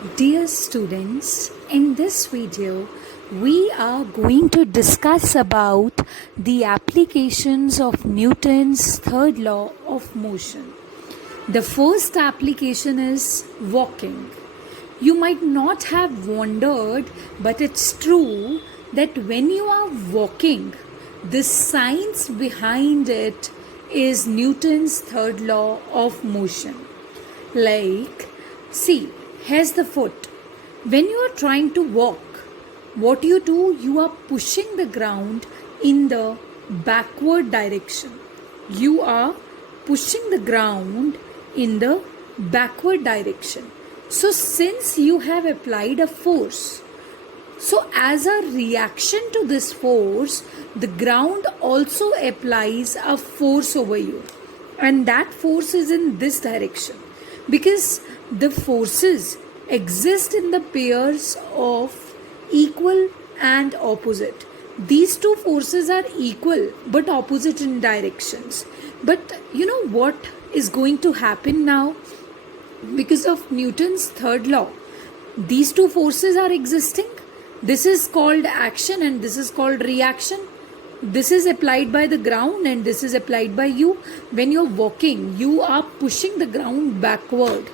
Dear students, in this video, we are going to discuss about the applications of Newton's third law of motion. The first application is walking. You might not have wondered, but it's true that when you are walking, the science behind it is Newton's third law of motion. Like, see, here's the foot. When you are trying to walk, what you do, you are pushing the ground in the backward direction. You are pushing the ground in the backward direction. So, since you have applied a force, so as a reaction to this force, the ground also applies a force over you, and that force is in this direction because the forces exist in the pairs of equal and opposite. These two forces are equal but opposite in directions. But you know what is going to happen now? Because of Newton's third law, these two forces are existing. This is called action and this is called reaction. This is applied by the ground and this is applied by you. When you're walking, you are pushing the ground backward.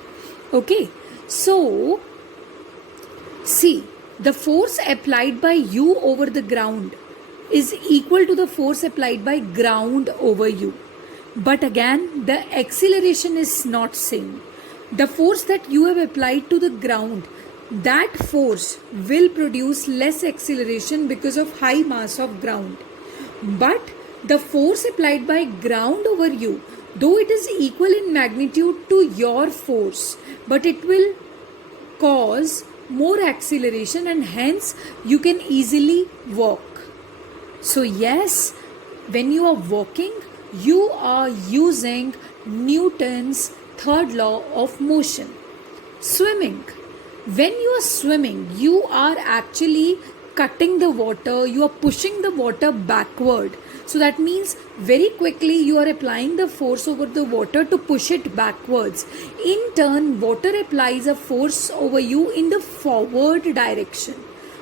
Okay, so see, the force applied by you over the ground is equal to the force applied by ground over you. But again, the acceleration is not same. The force that you have applied to the ground, that force will produce less acceleration because of high mass of ground. But the force applied by ground over you, though it is equal in magnitude to your force, but it will cause more acceleration and hence you can easily walk. So yes, when you are walking, you are using Newton's third law of motion. Swimming. When you are swimming, you are actually cutting the water, you are pushing the water backward. So that means very quickly you are applying the force over the water to push it backwards. In turn, water applies a force over you in the forward direction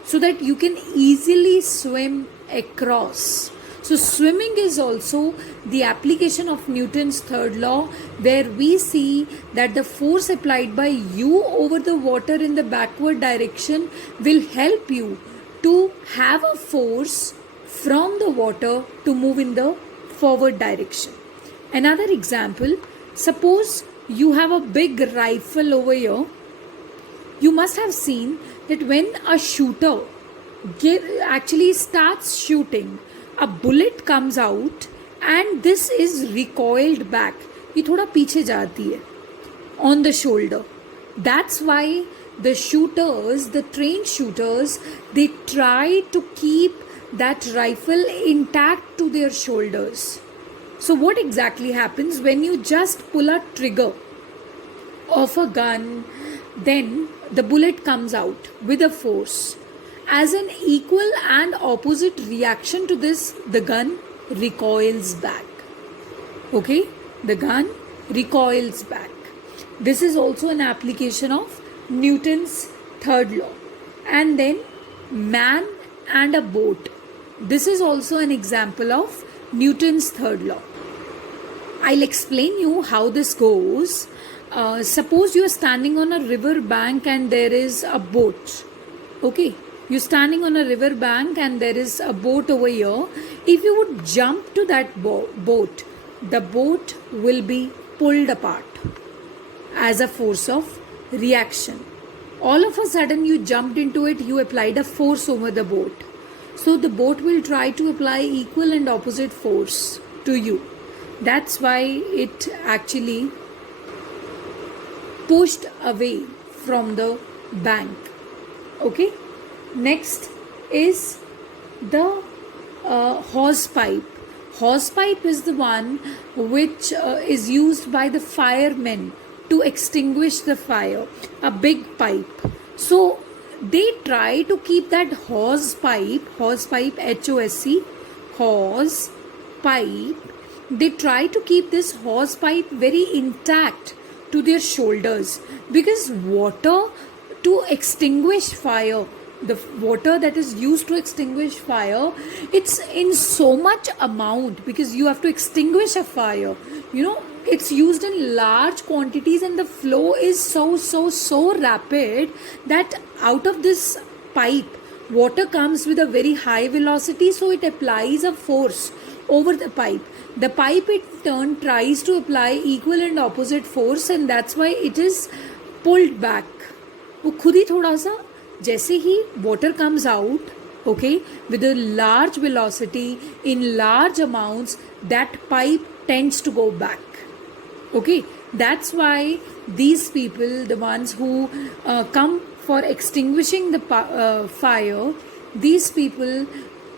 so that you can easily swim across. So swimming is also the application of Newton's third law, where we see that the force applied by you over the water in the backward direction will help you to have a force from the water to move in the forward direction. Another example, suppose you have a big rifle over here. You must have seen that when a shooter actually starts shooting, a bullet comes out and this is recoiled back. ये थोड़ा पीछे जाती है on the shoulder. That's why the shooters, the trained shooters, they try to keep that rifle intact to their shoulders. So what exactly happens when you just pull a trigger of a gun, then the bullet comes out with a force. As an equal and opposite reaction to this, the gun recoils back. Okay, the gun recoils back. This is also an application of Newton's third law. And then man and a boat. This is also an example of Newton's third law. I'll explain you how this goes. Suppose you are standing on a river bank and there is a boat. Okay, you're standing on a river bank and there is a boat over here. If you would jump to that boat, the boat will be pulled apart as a force of reaction. All of a sudden you jumped into it, you applied a force over the boat. So the boat will try to apply equal and opposite force to you. That's why it actually pushed away from the bank. Okay. Next is the hose pipe. Hose pipe is the one which is used by the firemen to extinguish the fire. A big pipe. So they try to keep that hose pipe HOSC, hose pipe. They try to keep this hose pipe very intact to their shoulders, because water, to extinguish fire, the water that is used to extinguish fire, it's in so much amount, because you have to extinguish a fire, it's used in large quantities, and the flow is so rapid that out of this pipe water comes with a very high velocity, so it applies a force over the pipe. The pipe in turn tries to apply equal and opposite force, and that's why it is pulled back. वो खुद ही थोड़ा सा, जैसे ही water comes out, okay, with a large velocity in large amounts, that pipe tends to go back. Okay, that's why these people, the ones who come for extinguishing the fire, these people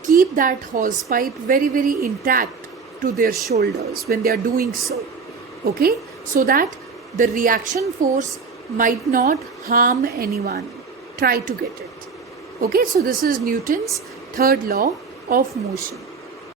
keep that hose pipe very intact to their shoulders when they are doing so. Okay, so that the reaction force might not harm anyone. Try to get it. Okay, so this is Newton's third law of motion.